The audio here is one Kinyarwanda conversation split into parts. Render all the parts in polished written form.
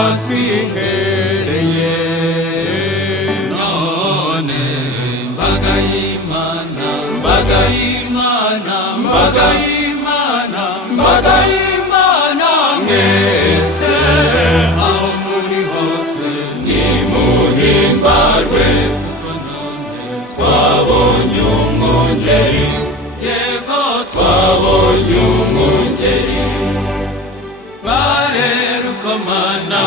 watwihereye none mbaga y'Imana mbaga y'Imana mbaga y'Imana mbaga y'Imana mwese aho muri hose nimuhimbarwe kuko none twabonye umwungeri yego twabonye umwungeri bareruko mana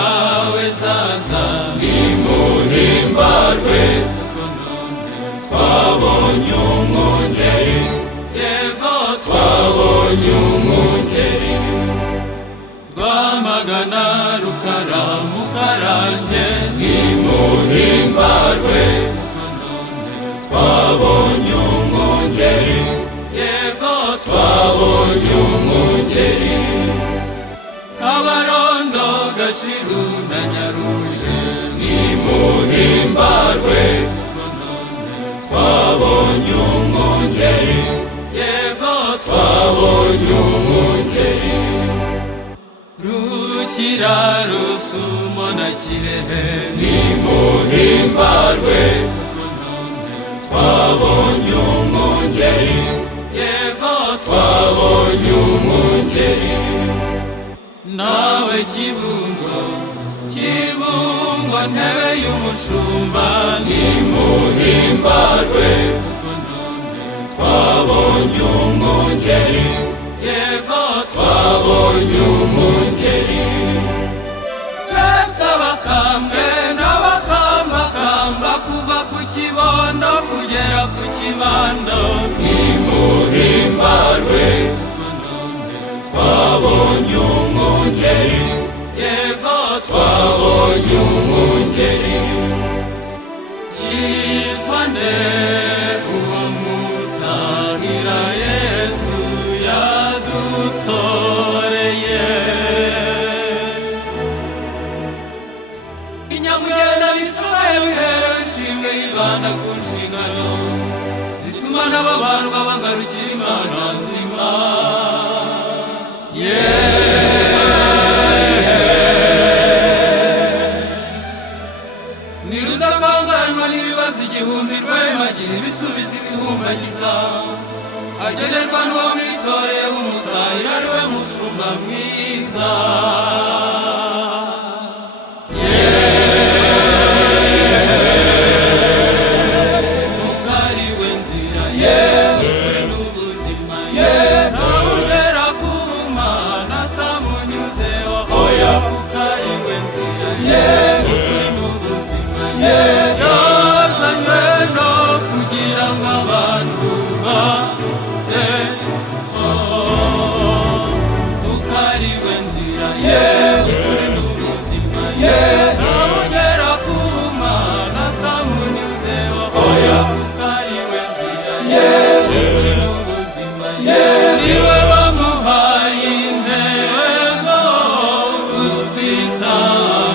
we zaza nimuhimbarwe kuko none twabonye umwungeri yego twabonye umwungeri Rwamagana Rukara Mukarange nimuhimbarwe kuko none twabonye umwungeri yego twabonye umwungeri Kabarondo Gashiru na Nyarubuye nimuhimbarwe kuko none twabonye umwungeri yego twabonye umwungeri Rukira Rusumo na Kirehe nimuhimbarwe kuko none twabonye umwungeri yego twabonye umwungeri nawe Kibungo Kibungo ntebe y'umushumba nimuhimbarwe kuko none twabonye umwungeri yego twabonye umwungeri Bese Bakambwe n'Abakambakamba kuva ku Kibondo kugera ku Kibando nimuhimbarwe kuko none twabonye umwungeri yego twabonye umwungeri yitwa nde uwo mutahira Yesu yadutoreye inyamugenda bishoboye biherewe ishimwe yibanda ku nshingano zituma n'ababandwa bagarukira Imana nzima Nirudakanganwa n'ibibazo igihumbi rwemagira ibisubizo ibihumbagiza agenerwa n'uwo mwitoreye w'umutahira ari we mushumba mwiza Mukariwe nzira ukuri n'ubuzima ntawugera ku Mana atamunyuzeho Mukariwe nzira ukuri n'ubuzima yazanywe no kugira ngo abantu Mukariwe nzira ukuri n'ubuzima ntawugera ku Mana atamunyuzeho Mukariwe nzira ukuri n'ubuzima niwe wamuhaye intego utwita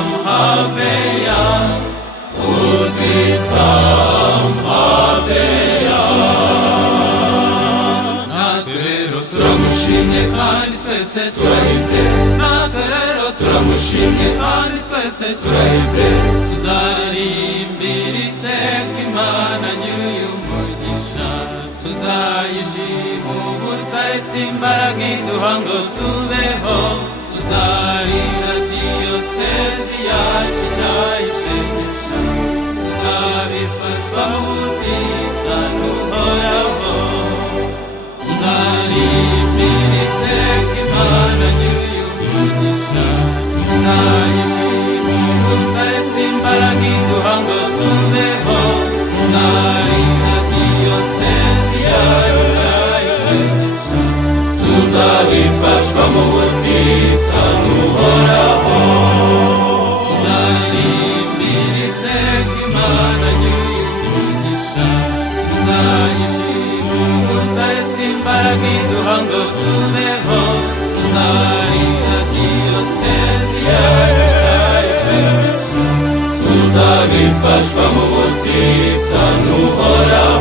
Mhabeyat utwita Mhabeyat natwe rero turamushimye kandi twese turahise natwe rero turamushimye kandi twese turahise tuzaririmbira iteka Imana nyir'umugisha tuzayishima ubutaretse imbaraga iduha ngo tubeho tuzarinda diyosezi yacu icyayishegesha tuzabifashwa mu butitsa n'uhoraho tuzaririmbira iteka Imana nyir'umugisha tuzayishima ubutaretse imbaraga iduha ngo tubeho tuzarinda diyosezi yacu icyayishegesha tuzabifashwa mu butitsa n'uhoraho tuzaririmbira iteka Imana nyir'umugisha tuzayishima ubutaretse imbaraga iduha ngo tubeho tuzarinda diyosezi yacu icyayishegesha tuzabifashwa mu butitsa n'uhoraho